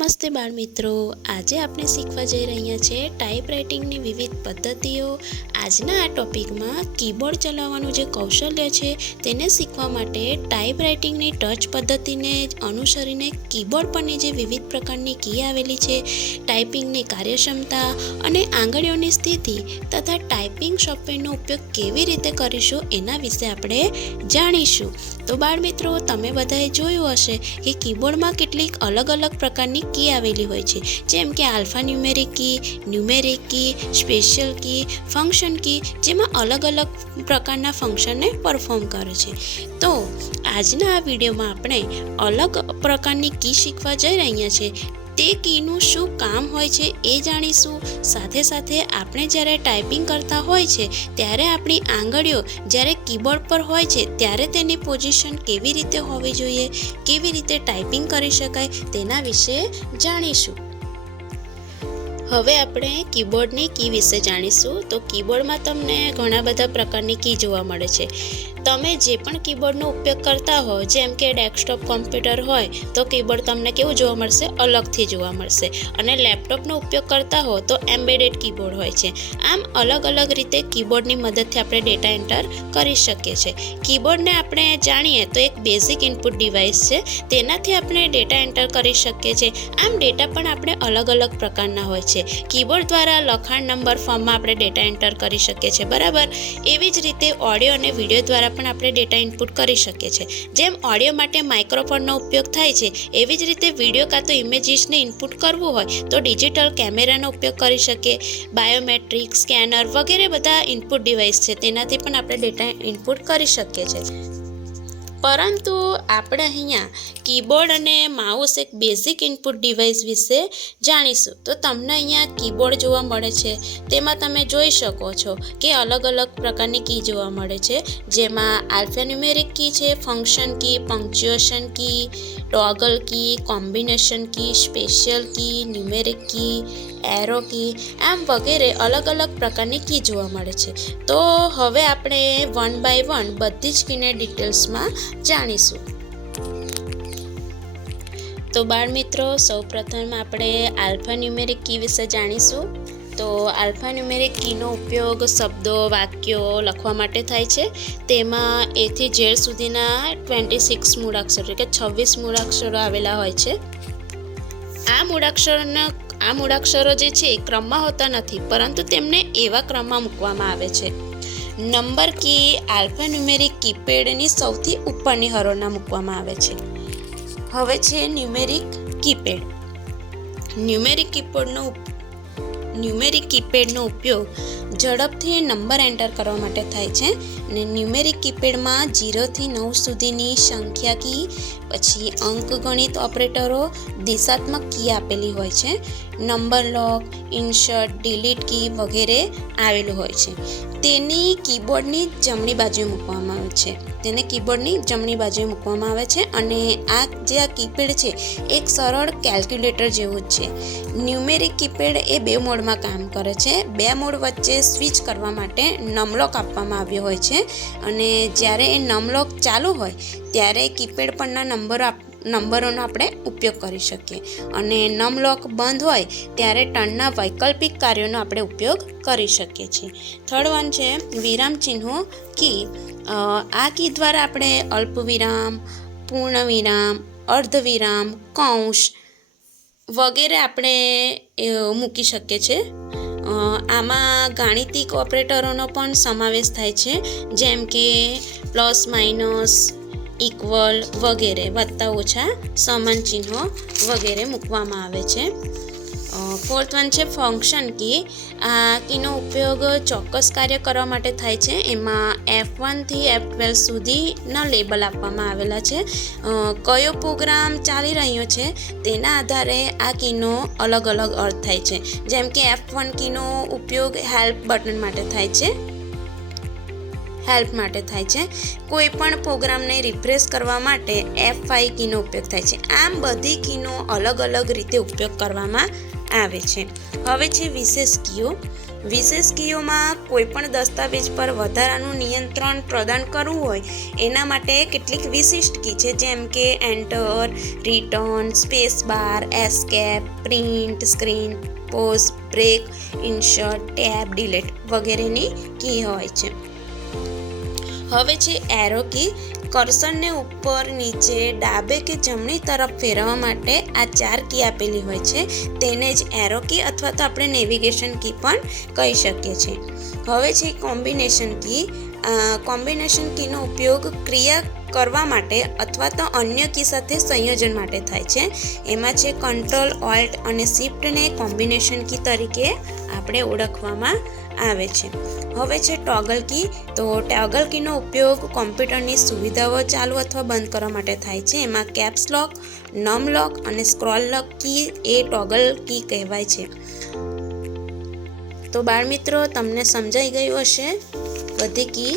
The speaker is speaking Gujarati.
નમસ્તે બાળ મિત્રો, આજે આપણે શીખવા જઈ રહ્યા છીએ ટાઈપરાઇટિંગની વિવિધ પદ્ધતિઓ. આજના આ ટોપિકમાં કીબોર્ડ ચલાવવાનું જે કૌશલ્ય છે તેને શીખવા માટે ટાઈપરાઇટિંગની ટચ પદ્ધતિને અનુસરીને કીબોર્ડ પરની જે વિવિધ પ્રકારની કી આવેલી છે, ટાઈપિંગની કાર્યક્ષમતા અને આંગળીઓની સ્થિતિ તથા ટાઈપિંગ સોફ્ટવેરનો ઉપયોગ કેવી રીતે કરીશું એના વિશે આપણે જાણીશું. તો બાળ મિત્રો, તમે બધાએ જોયું હશે કે કીબોર્ડમાં કેટલીક અલગ અલગ પ્રકારની કી આવેલી હોય છે, જેમ કે આલ્ફા ન્યુમેરિક કી, સ્પેશિયલ કી, ફંક્શન કી, જેમાં અલગ અલગ પ્રકારના ફંક્શનને પરફોર્મ કરે છે. તો આજના આ વિડીયોમાં આપણે અલગ પ્રકારની કી શીખવા જઈ રહ્યા છીએ. તે કીનું શું કામ હોય છે એ જાણીશું. સાથે સાથે આપણે જ્યારે ટાઈપિંગ કરતા હોય છે ત્યારે આપણી આંગળીઓ જ્યારે કીબોર્ડ પર હોય છે ત્યારે તેની પોઝિશન કેવી રીતે હોવી જોઈએ, કેવી રીતે ટાઈપિંગ કરી શકાય તેના વિશે જાણીશું. હવે આપણે કીબોર્ડની કી વિશે જાણીશું. તો કીબોર્ડમાં તમને ઘણા બધા પ્રકારની કી જોવા મળે છે. તમે જે પણ કીબોર્ડનો ઉપયોગ કરતા હો, જેમ કે ડેસ્કટોપ કોમ્પ્યુટર હોય તો કીબોર્ડ તમને કેવું જોવા મળશે? અલગથી જોવા મળશે. અને લેપટોપનો ઉપયોગ કરતા હો તો એમ્બેડેડ કીબોર્ડ હોય છે. આમ અલગ અલગ રીતે કીબોર્ડની મદદથી આપણે ડેટા એન્ટર કરી શકીએ છીએ. કીબોર્ડને આપણે જાણીએ તો એક બેઝિક ઇનપુટ ડિવાઇસ છે, તેનાથી આપણે ડેટા એન્ટર કરી શકીએ છીએ. આમ ડેટા પણ આપણે અલગ અલગ પ્રકારના હોય છે. કીબોર્ડ દ્વારા લખાણ નંબર ફોર્મમાં આપણે ડેટા એન્ટર કરી શકીએ છીએ, બરાબર. એવી જ રીતે ઓડિયો અને વિડીયો દ્વારા પણ આપણે ડેટા ઇનપુટ કરી શકીએ છીએ. જેમ ઓડિયો માટે માઇક્રોફોનનો ઉપયોગ થાય છે, એવી જ રીતે વિડીયો કાં તો ઇમેજીસને ઇનપુટ કરવું હોય તો ડિજિટલ કેમેરાનો ઉપયોગ કરી શકીએ. બાયોમેટ્રિક, સ્કેનર વગેરે બધા ઇનપુટ ડિવાઇસ છે, તેનાથી પણ આપણે ડેટા ઇનપુટ કરી શકીએ છીએ. પરંતુ આપણે અહીંયા કીબોર્ડ અને માઉસ એક બેઝિક ઇનપુટ ડિવાઇસ વિશે જાણીશું. તો તમને અહીંયા કીબોર્ડ જોવા મળે છે, તેમાં તમે જોઈ શકો છો કે અલગ અલગ પ્રકારની કી જોવા મળે છે, જેમાં આલ્ફાન્યુમેરિક કી છે, ફંક્શન કી, પંક્ચ્યુએશન કી, ટોગલ કી, કોમ્બિનેશન કી, સ્પેશિયલ કી, ન્યુમેરિક કી, એરો કી, આમ વગેરે અલગ અલગ પ્રકારની કી જોવા મળે છે. તો હવે આપણે વન બાય વન બધી જ કીને ડિટેલ્સમાં જાણીશું. તો બાળ મિત્રો, સૌપ્રથમ આપણે આલ્ફાન્યુમેરિક કી વિશે જાણીશું. તો આલ્ફાન્યુમેરિક કીનો ઉપયોગ શબ્દો, વાક્યો લખવા માટે થાય છે. તેમાં A થી Z સુધીના 26 મૂળાક્ષરો એટલે કે 26 મૂળાક્ષરો આવેલા હોય છે. આ મૂળાક્ષરો જે છે એ ક્રમમાં હોતા નથી, પરંતુ તેમને એવા ક્રમમાં મૂકવામાં આવે છે. નંબર કી આલ્ફાન્યુમેરિક કીપેડની સૌથી ઉપરની હરોળના મૂકવામાં આવે છે. હવે છે ન્યુમેરિક કીપેડ. ન્યુમેરિક કીપેડનો ઉપયોગ ઝડપથી નંબર એન્ટર કરવા માટે થાય છે. અને ન્યુમેરિક કીપેડમાં 0 થી 9 સુધીની સંખ્યા કી, પછી અંકગણિત ઓપરેટરો, દિશાત્મક કી આપેલી હોય છે. નંબર લોક, ઇન્સર્ટ, ડિલીટ કી વગેરે આવેલું હોય છે. તેની કીબોર્ડની જમણી બાજુએ મૂકવામાં આવે છે. અને આ જે કીપેડ છે એક સરળ કેલ્ક્યુલેટર જેવું જ છે. ન્યુમેરિક કીપેડ એ 2 મોડમાં કામ કરે છે. 2 મોડ વચ્ચે સ્વિચ કરવા માટે નમલોક આપવામાં આવ્યો હોય છે. અને જ્યારે એ નમલોક ચાલુ હોય ત્યારે કીપેડ પરના નંબરોનો આપણે ઉપયોગ કરી શકીએ. અને નમલોક બંધ હોય ત્યારે ટર્નના વૈકલ્પિક કાર્યોનો આપણે ઉપયોગ કરી શકીએ છીએ. થર્ડ વન છે વિરામ ચિહ્નો કી. આ કી દ્વારા આપણે અલ્પવિરામ, પૂર્ણવિરામ, અર્ધવિરામ, કૌંસ વગેરે આપણે મૂકી શકીએ છીએ. આમાં ગાણિતિક ઓપરેટરોનો પણ સમાવેશ થાય છે, જેમ કે પ્લસ, માઇનસ, ઇક્વલ વગેરે, વત્તા ઓછા, સમાન ચિહ્નો વગેરે મૂકવામાં આવે છે. ફોર્થ વન છે ફંક્શન કી. આ કીનો ઉપયોગ ચોક્કસ કાર્ય કરવા માટે થાય છે. એમાં F1 થી F12 સુધીના લેબલ આપવામાં આવેલા છે. કયો પ્રોગ્રામ ચાલી રહ્યો છે તેના આધારે આ કીનો અલગ અલગ અર્થ થાય છે. જેમ કે F1 કીનો ઉપયોગ હેલ્પ બટન માટે થાય છે. કોઈ પણ પ્રોગ્રામને રિફ્રેશ કરવા માટે F5 કીનો ઉપયોગ થાય છે. આમ બધી કીનો અલગ અલગ રીતે ઉપયોગ કરવામાં આવે છે. હવે છે વિશેષ કીઓ. વિશેષ કીઓમાં કોઈપણ દસ્તાવેજ પર વધારાનું નિયંત્રણ પ્રદાન કરવું હોય એના માટે કેટલીક વિશિષ્ટ કી છે, જેમ કે enter, return, space bar, escape, print, screen, pause, break, insert, tab, delete વગેરેની કી હોય છે. હવે છે એરો કી. કર્સરને ઉપર, નીચે, ડાબે કે જમણી તરફ ફેરવવા માટે આ 4 કી આપેલી હોય છે. તેને જ એરો કી અથવા તો આપણે નેવિગેશન કી પણ કહી શકીએ છીએ. હવે છે કોમ્બિનેશન કી. કોમ્બિનેશન કીનો ઉપયોગ ક્રિયા કરવા માટે અથવા તો અન્ય કી સાથે સંયોજન માટે થાય છે. એમાં છે કંટ્રોલ, ઓલ્ટ અને શિફ્ટને કોમ્બિનેશન કી તરીકે આપણે ઓળખવામાં આવે છે. હવે છે ટોગલ કી. તો ટોગલ કીનો ઉપયોગ કોમ્પ્યુટરની સુવિધાઓ ચાલુ અથવા બંધ કરવા માટે થાય છે. એમાં કેપ્સ લોક, નમ લોક અને સ્ક્રોલ લોક કી એ ટોગલ કી કહેવાય છે. તો બાળમિત્રો, તમને સમજાઈ ગયું હશે બધી કી.